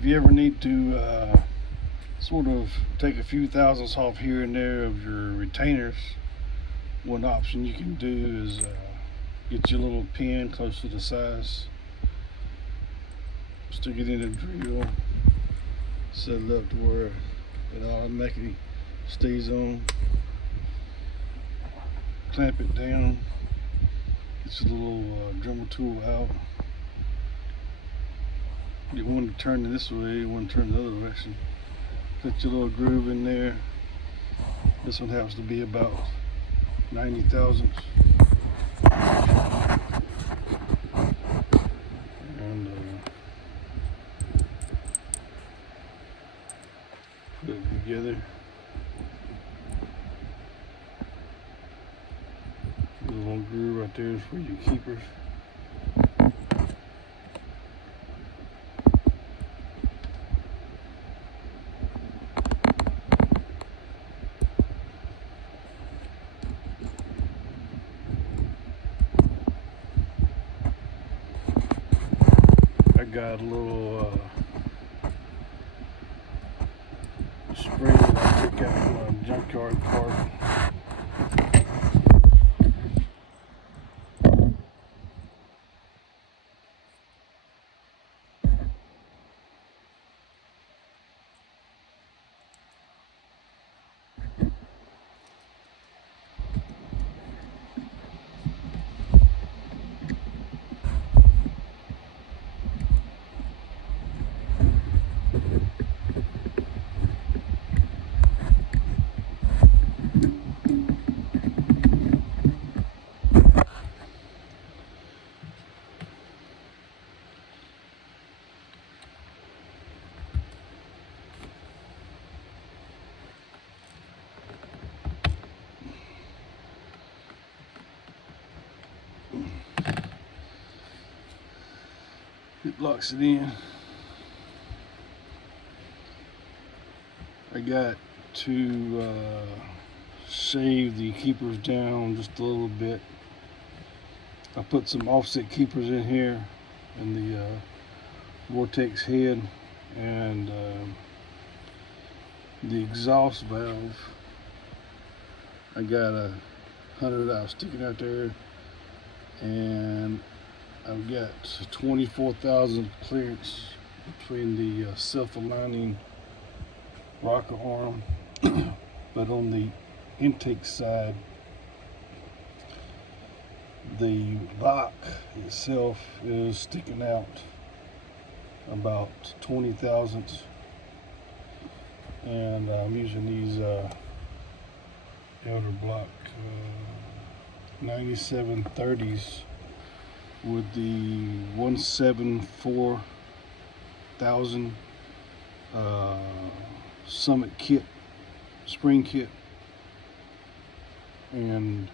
if you ever need to sort of take a few thousandths off here and there of your retainers, one option you can do is get your little pin close to the size, stick it in the drill, set it up to where it automatically stays on, clamp it down, get your little Dremel tool out. You want to turn it this way, you want to turn the other direction. Put your little groove in there. This one happens to be about 90 thousandths. And put it together. The little groove right there is for your keepers. I got a little spring that I took out from a junkyard park. It locks it in. I got to shave the keepers down just a little bit. I put some offset keepers in here in the vortex head, and the exhaust valve. I got a 100 out sticking out there, and I've got 24,000 clearance between the self-aligning rocker arm, but on the intake side, the lock itself is sticking out about 20 thousandths, and I'm using these Elder Block 9730s with the 174,000 Summit kit, spring kit, and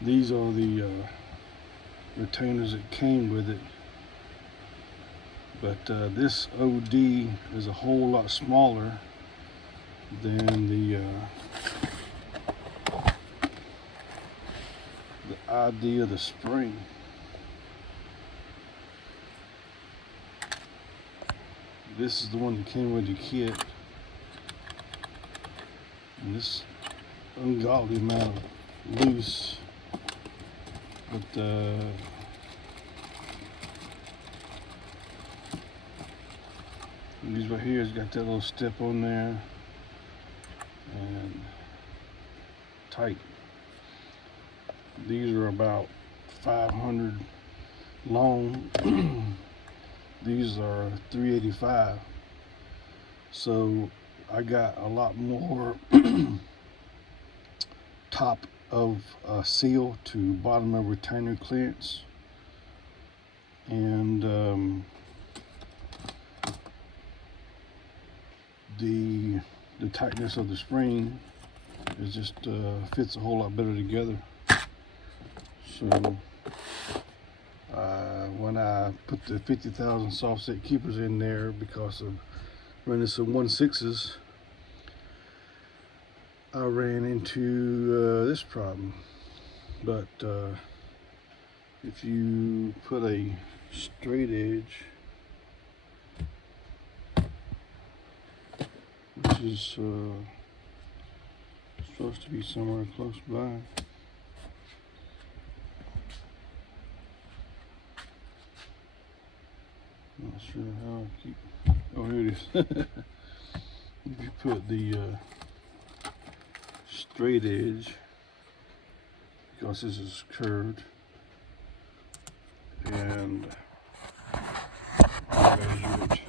these are the retainers that came with it. But this OD is a whole lot smaller than the idea of the spring. This is the one that came with the kit, and this ungodly amount of loose, but these right here has got that little step on there and tight. These are about 500 long. These are 385. So I got a lot more top of seal to bottom of retainer clearance, and the tightness of the spring is just fits a whole lot better together. So when I put the 50,000 soft set keepers in there, because of running some 1.6s, I ran into this problem. But if you put a straight edge is supposed to be somewhere close by. Not sure how I keep. Oh, here it is. If you put the straight edge, because this is curved, and measure it.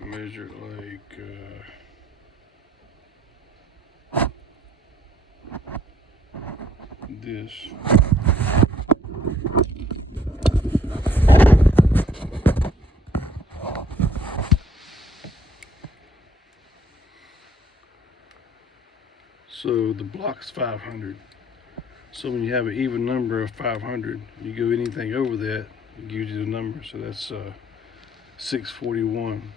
Measure it like this. So the block's 500. So when you have an even number of 500, you go anything over that, it gives you the number. So that's 641.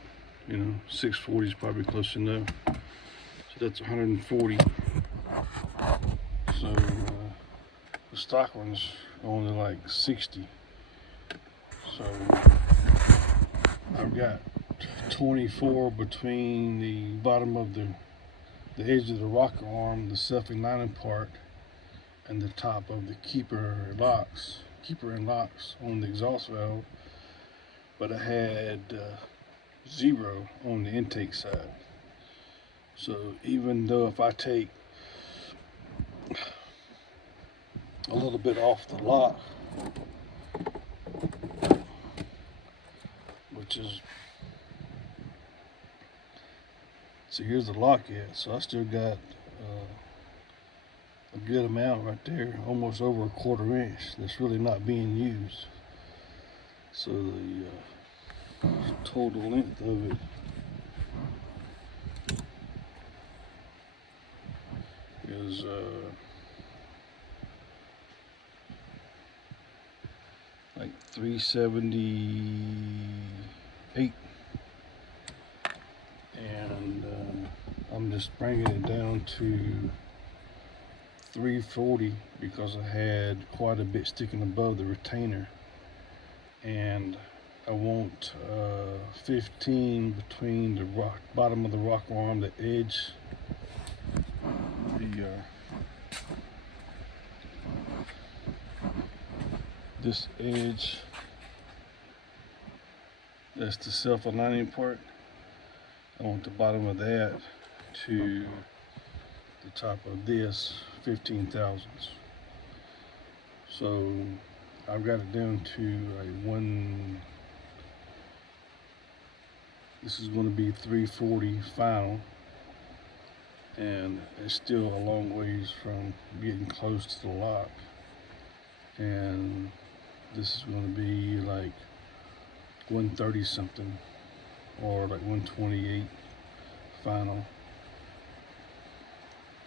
You know, 640 is probably close enough. So that's 140. So the stock one's only like 60. So I've got 24 between the bottom of the edge of the rocker arm, the self-aligning part, and the top of the keeper and locks on the exhaust valve. But I had 0 on the intake side. So even though if I take a little bit off the lock, which is, so here's the lock yet, so I still got a good amount right there, almost over a 1/4 inch that's really not being used. So the total length of it is like 378, and I'm just bringing it down to 340 because I had quite a bit sticking above the retainer, and I want 15 between the bottom of the rocker arm, the edge, this edge, that's the self-aligning part. I want the bottom of that to the top of this 15 thousandths. So I've got it down to a one. This is going to be 340 final, and it's still a long ways from getting close to the lock. And this is going to be like 130 something, or like 128 final.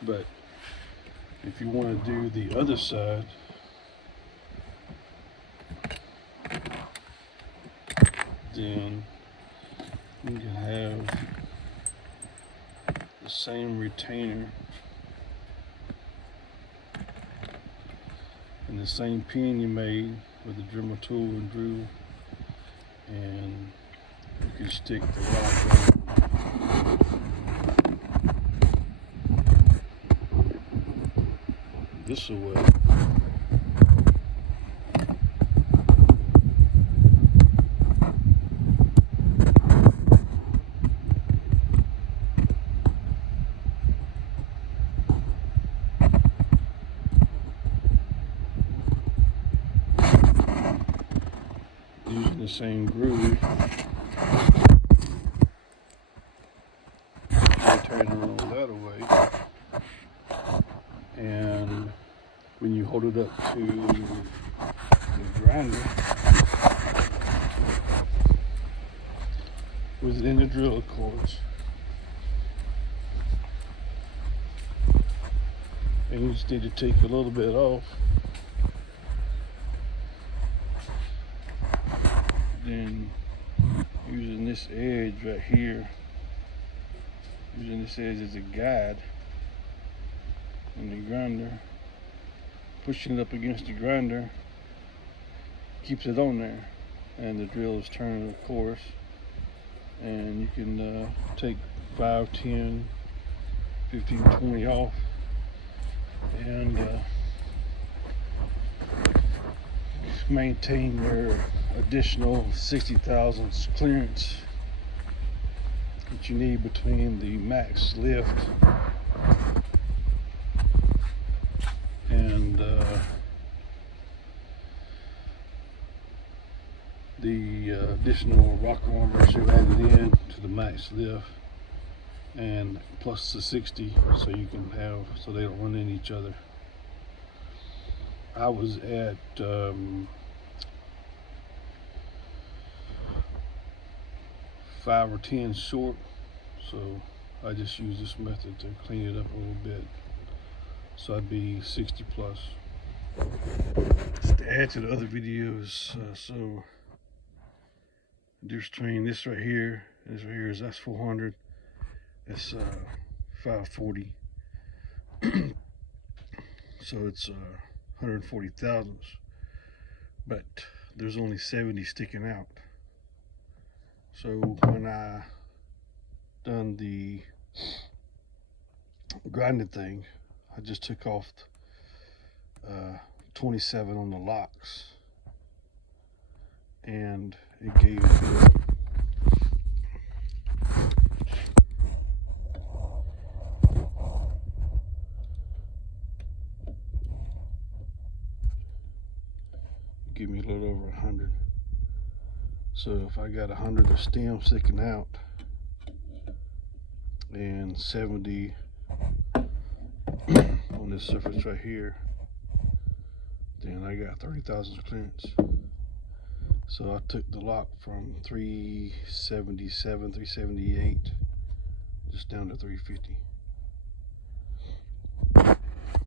But if you want to do the other side, then you can have the same retainer and the same pin you made with the Dremel tool and drill, and you can stick the lock on this way. Using the same groove, turn it around that way, and when you hold it up to the grinder within the drill, of course, and you just need to take a little bit off, then using this edge right here, using this edge as a guide in the grinder, pushing it up against the grinder keeps it on there, and the drill is turning, of course, and you can take 5, 10, 15, 20 off, and maintain your additional 60 thousandths clearance that you need between the max lift and the additional rocker armors you added in to the max lift, and plus the 60, so you can have, so they don't run into each other. I was at 5 or 10 short, so I just use this method to clean it up a little bit, so I'd be 60 plus. Just to add to the other videos, so the difference between this right here and this right here is that's 400, that's 540, so it's 140 thousandths, but there's only 70 sticking out. So when I done the grinding thing, I just took off 27 on the locks, and it gave me a little over 100. So if I got 100 of stem sticking out and 70 on this surface right here, then I got 30 thousandths clearance. So I took the lock from 377, 378 just down to 350.